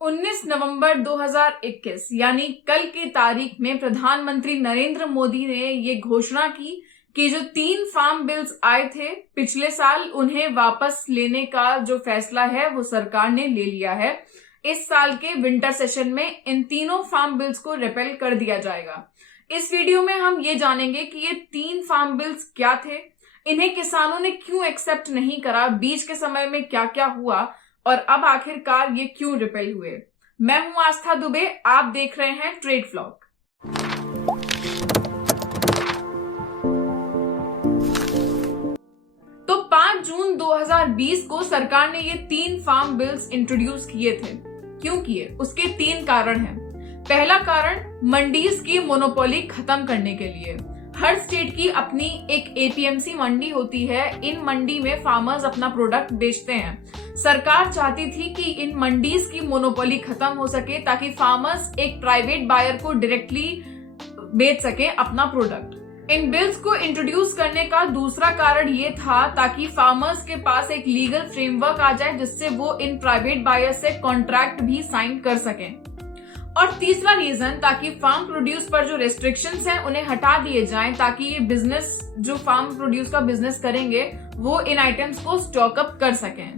19 नवंबर 2021 यानी कल की तारीख में प्रधानमंत्री नरेंद्र मोदी ने ये घोषणा की कि जो 3 फार्म बिल्स आए थे पिछले साल, उन्हें वापस लेने का जो फैसला है वो सरकार ने ले लिया है। इस साल के विंटर सेशन में इन तीनों फार्म बिल्स को रिपेल कर दिया जाएगा। इस वीडियो में हम ये जानेंगे कि ये 3 फार्म बिल्स क्या थे, इन्हें किसानों ने क्यों एक्सेप्ट नहीं करा, बीच के समय में क्या क्या हुआ और अब आखिरकार ये क्यों रिपेल हुए। मैं हूं आस्था दुबे, आप देख रहे हैं ट्रेड फ्लॉग। तो 5 जून 2020 को सरकार ने ये 3 फार्म बिल्स इंट्रोड्यूस किए थे। क्यों किए, उसके 3 कारण हैं। पहला कारण, मंडीज की मोनोपोली खत्म करने के लिए। हर स्टेट की अपनी एक एपीएमसी मंडी होती है। इन मंडी में फार्मर्स अपना प्रोडक्ट बेचते हैं। सरकार चाहती थी कि इन मंडीज की मोनोपोली खत्म हो सके ताकि फार्मर्स एक प्राइवेट बायर को डायरेक्टली बेच सके अपना प्रोडक्ट। इन बिल्स को इंट्रोड्यूस करने का दूसरा कारण ये था ताकि फार्मर्स के पास एक लीगल फ्रेमवर्क आ जाए जिससे वो इन प्राइवेट बायर से कॉन्ट्रैक्ट भी साइन कर सकें। और तीसरा रीजन, ताकि फार्म प्रोड्यूस पर जो रेस्ट्रिक्शंस हैं उन्हें हटा दिए जाएं ताकि ये बिजनेस जो फार्म प्रोड्यूस का बिजनेस करेंगे वो इन आइटम्स को स्टॉक अप कर सकें।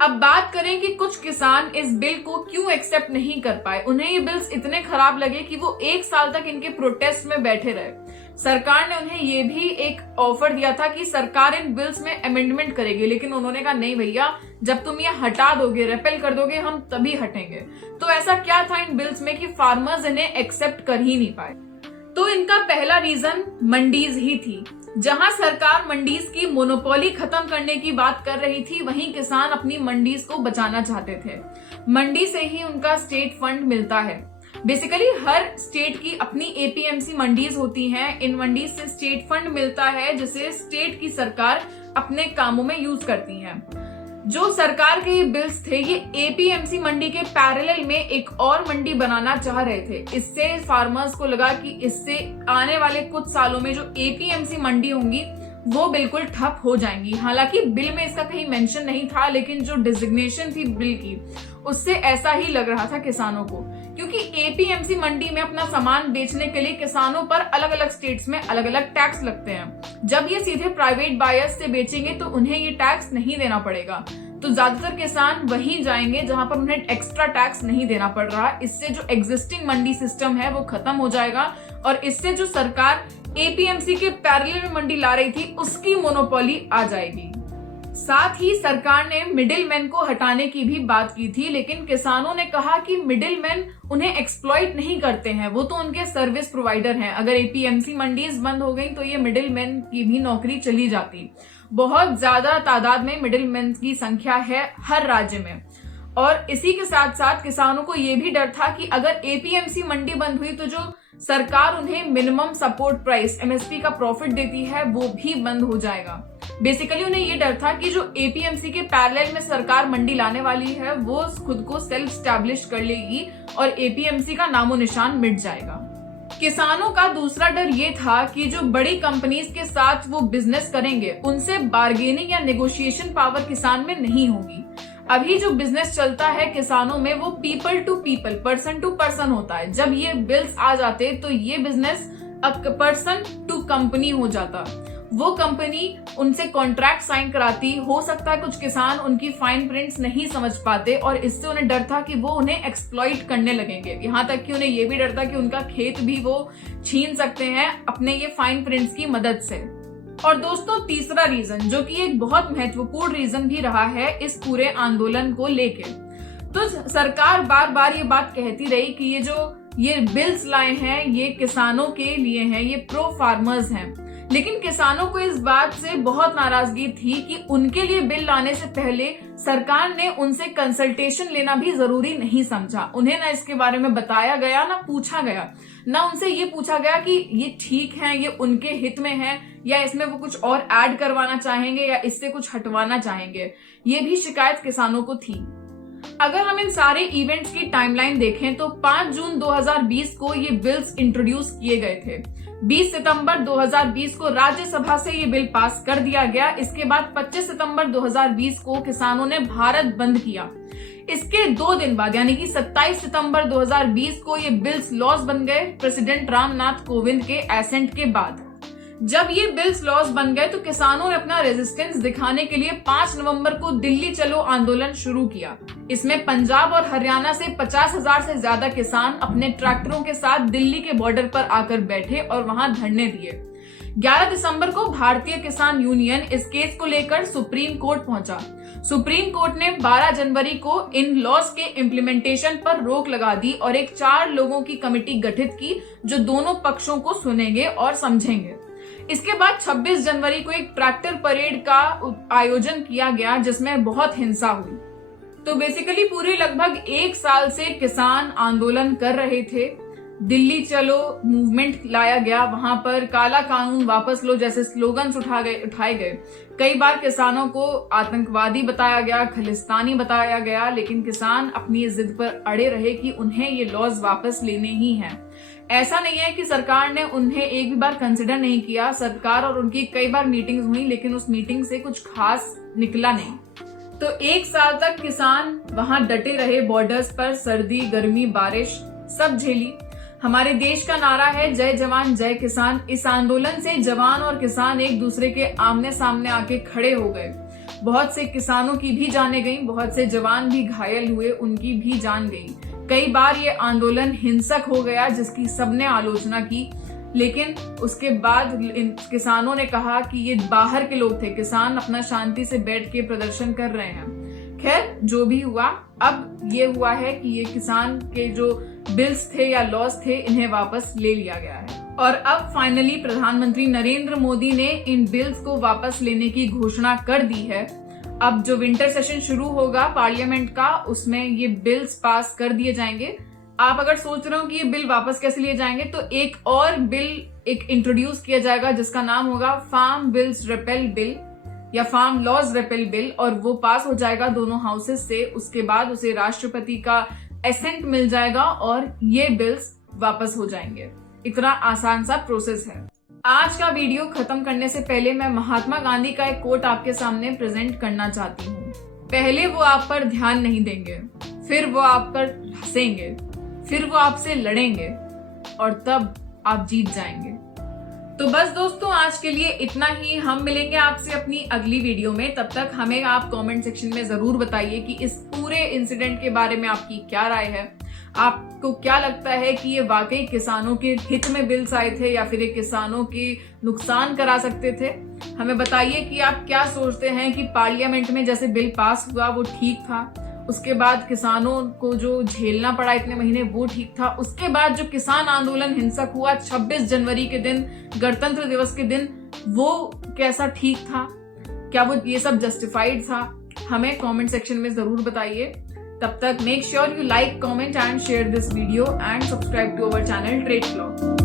अब बात करें कि कुछ किसान इस बिल को क्यों एक्सेप्ट नहीं कर पाए। उन्हें ये बिल्स इतने खराब लगे कि वो 1 साल तक इनके प्रोटेस्ट में बैठे रहे। सरकार ने उन्हें ये भी एक ऑफर दिया था कि सरकार इन बिल्स में अमेंडमेंट करेगी, लेकिन उन्होंने कहा नहीं भैया, जब तुम ये हटा दोगे, रिपेल कर दोगे, हम तभी हटेंगे। तो ऐसा क्या था इन बिल्स में कि फार्मर्स इन्हें एक्सेप्ट कर ही नहीं पाए। तो इनका पहला रीजन मंडीज ही थी। जहां सरकार मंडीज की मोनोपोली खत्म करने की बात कर रही थी, वहीं किसान अपनी मंडीज को बचाना चाहते थे। मंडी से ही उनका स्टेट फंड मिलता है। बेसिकली हर स्टेट की अपनी एपीएमसी मंडीज होती हैं। इन मंडीज से स्टेट फंड मिलता है जिसे स्टेट की सरकार अपने कामों में यूज करती है। जो सरकार के ये बिल्स थे, ये एपीएमसी मंडी के पैरेलल में एक और मंडी बनाना चाह रहे थे। इससे फार्मर्स को लगा कि इससे आने वाले कुछ सालों में जो एपीएमसी मंडी होंगी वो बिल्कुल ठप हो जाएंगी। हालांकि बिल में इसका कहीं मेंशन नहीं था, लेकिन जो डिजिग्नेशन थी बिल की, उससे ऐसा ही लग रहा था किसानों को, क्योंकि एपीएमसी मंडी में अपना सामान बेचने के लिए किसानों पर अलग अलग स्टेट्स में अलग अलग टैक्स लगते हैं। जब ये सीधे प्राइवेट बायर्स से बेचेंगे तो उन्हें ये टैक्स नहीं देना पड़ेगा। तो ज्यादातर किसान वहीं जाएंगे जहां पर उन्हें एक्स्ट्रा टैक्स नहीं देना पड़ रहा। इससे जो एग्जिस्टिंग मंडी सिस्टम है वो खत्म हो जाएगा और इससे जो सरकार एपीएमसी के पैरेलल में मंडी ला रही थी उसकी मोनोपोली आ जाएगी। साथ ही सरकार ने मिडिलमैन को हटाने की भी बात की थी, लेकिन किसानों ने कहा कि मिडिलमैन उन्हें एक्सप्लॉइट नहीं करते हैं, वो तो उनके सर्विस प्रोवाइडर हैं। अगर एपीएमसी मंडीज बंद हो गई तो ये मिडिलमैन की भी नौकरी चली जाती। बहुत ज्यादा तादाद में मिडिलमैन की संख्या है हर राज्य में। और इसी के साथ साथ किसानों को यह भी डर था कि अगर एपीएमसी मंडी बंद हुई तो जो सरकार उन्हें मिनिमम सपोर्ट प्राइस एमएसपी का प्रॉफिट देती है वो भी बंद हो जाएगा। बेसिकली उन्हें ये डर था कि जो एपीएमसी के पैरेलल में सरकार मंडी लाने वाली है वो खुद को सेल्फ स्टैब्लिश कर लेगी और एपीएमसी का नामो निशान मिट जाएगा। किसानों का दूसरा डर ये था कि जो बड़ी कंपनीज के साथ वो बिजनेस करेंगे उनसे बार्गेनिंग या नेगोशिएशन पावर किसान में नहीं होगी। अभी जो बिजनेस चलता है किसानों में वो people to people, person to person होता है। जब ये बिल्स आ जाते तो ये बिजनेस पर्सन टू कंपनी हो जाता। वो कंपनी उनसे कॉन्ट्रैक्ट साइन कराती। हो सकता है कुछ किसान उनकी फाइन प्रिंट्स नहीं समझ पाते और इससे उन्हें डर था कि वो उन्हें एक्सप्लॉइट करने लगेंगे। यहाँ तक कि उन्हें ये भी डर था कि उनका खेत भी वो छीन सकते हैं अपने ये फाइन प्रिंट्स की मदद से। और दोस्तों, तीसरा रीजन जो कि एक बहुत महत्वपूर्ण रीजन भी रहा है इस पूरे आंदोलन को लेके, तो सरकार बार बार ये बात कहती रही कि ये बिल्स लाए हैं ये किसानों के लिए हैं, ये प्रो फार्मर्स हैं। लेकिन किसानों को इस बात से बहुत नाराजगी थी कि उनके लिए बिल लाने से पहले सरकार ने उनसे कंसल्टेशन लेना भी जरूरी नहीं समझा। उन्हें ना इसके बारे में बताया गया, ना पूछा गया, ना उनसे ये पूछा गया कि ये ठीक है, ये उनके हित में है या इसमें वो कुछ और ऐड करवाना चाहेंगे या इससे कुछ हटवाना चाहेंगे। ये भी शिकायत किसानों को थी। अगर हम इन सारे इवेंट्स की टाइमलाइन देखें तो 5 जून 2020 को ये बिल्स इंट्रोड्यूस किए गए थे। 20 सितंबर 2020 को राज्यसभा से ये बिल पास कर दिया गया। इसके बाद 25 सितंबर 2020 को किसानों ने भारत बंद किया। इसके 2 दिन बाद यानी कि 27 सितंबर 2020 को ये बिल्स लॉज बन गए प्रेसिडेंट रामनाथ कोविंद के एसेंट के बाद। जब ये बिल्स लॉज बन गए तो किसानों ने अपना रेजिस्टेंस दिखाने के लिए 5 नवंबर को दिल्ली चलो आंदोलन शुरू किया। इसमें पंजाब और हरियाणा से 50,000 से ज्यादा किसान अपने ट्रैक्टरों के साथ दिल्ली के बॉर्डर पर आकर बैठे और वहां धरने दिए। 11 दिसंबर को भारतीय किसान यूनियन इस केस को लेकर सुप्रीम कोर्ट पहुंचा। सुप्रीम कोर्ट ने 12 जनवरी को इन लॉज के इम्प्लीमेंटेशन पर रोक लगा दी और एक 4 लोगों की कमेटी गठित की जो दोनों पक्षों को सुनेंगे और समझेंगे। इसके बाद 26 जनवरी को एक ट्रैक्टर परेड का आयोजन किया गया जिसमें बहुत हिंसा हुई। तो बेसिकली पूरे लगभग 1 साल से किसान आंदोलन कर रहे थे। दिल्ली चलो मूवमेंट लाया गया, वहां पर काला कानून वापस लो जैसे स्लोगन्स उठाए गए। कई बार किसानों को आतंकवादी बताया गया, खलिस्तानी बताया गया, लेकिन किसान अपनी जिद पर अड़े रहे कि उन्हें ये लॉज वापस लेने ही हैं। ऐसा नहीं है कि सरकार ने उन्हें एक भी बार कंसिडर नहीं किया। सरकार और उनकी कई बार मीटिंग्स हुई लेकिन उस मीटिंग से कुछ खास निकला नहीं। तो 1 साल तक किसान वहां डटे रहे बॉर्डर्स पर, सर्दी गर्मी बारिश सब झेली। हमारे देश का नारा है जय जवान जय किसान। इस आंदोलन से जवान और किसान एक दूसरे के आमने सामने आके खड़े हो गए। बहुत से किसानों की भी जानें गई, बहुत से जवान भी घायल हुए, उनकी भी जान गई। कई बार ये आंदोलन हिंसक हो गया जिसकी सबने आलोचना की, लेकिन उसके बाद किसानों ने कहा कि ये बाहर के लोग थे, किसान अपना शांति से बैठ के प्रदर्शन कर रहे हैं। खैर जो भी हुआ, अब ये हुआ है कि ये किसान के जो बिल्स थे या लॉज थे इन्हें वापस ले लिया गया है और अब फाइनली प्रधानमंत्री नरेंद्र मोदी ने इन बिल्स को वापस लेने की घोषणा कर दी है। अब जो विंटर सेशन शुरू होगा पार्लियामेंट का, उसमें ये बिल्स पास कर दिए जाएंगे। आप अगर सोच रहे हो कि ये बिल वापस कैसे लिए जाएंगे, तो एक और बिल इंट्रोड्यूस किया जाएगा जिसका नाम होगा फार्म बिल्स रिपेल बिल या फार्म लॉज रिपेल बिल, और वो पास हो जाएगा दोनों हाउसेस से। उसके बाद उसे राष्ट्रपति का एसेंट मिल जाएगा और ये बिल्स वापस हो जाएंगे। इतना आसान सा प्रोसेस है। आज का वीडियो खत्म करने से पहले मैं महात्मा गांधी का एक कोट आपके सामने प्रेजेंट करना चाहती हूँ। पहले वो आप पर ध्यान नहीं देंगे, फिर वो आप पर हंसेंगे, फिर वो आपसे लड़ेंगे और तब आप जीत जाएंगे। तो बस दोस्तों आज के लिए इतना ही। हम मिलेंगे आपसे अपनी अगली वीडियो में। तब तक हमें आप कमेंट सेक्शन में जरूर बताइए कि इस पूरे इंसिडेंट के बारे में आपकी क्या राय है। आपको क्या लगता है कि ये वाकई किसानों के हित में बिल्स आए थे या फिर ये किसानों के नुकसान करा सकते थे? हमें बताइए कि आप क्या सोचते हैं कि पार्लियामेंट में जैसे बिल पास हुआ वो ठीक था, उसके बाद किसानों को जो झेलना पड़ा इतने महीने वो ठीक था, उसके बाद जो किसान आंदोलन हिंसक हुआ 26 जनवरी के दिन, गणतंत्र दिवस के दिन, वो कैसा ठीक था? क्या वो ये सब जस्टिफाइड था? हमें कमेंट सेक्शन में जरूर बताइए। तब तक make sure you like, comment and share this video and subscribe to our channel trade flow.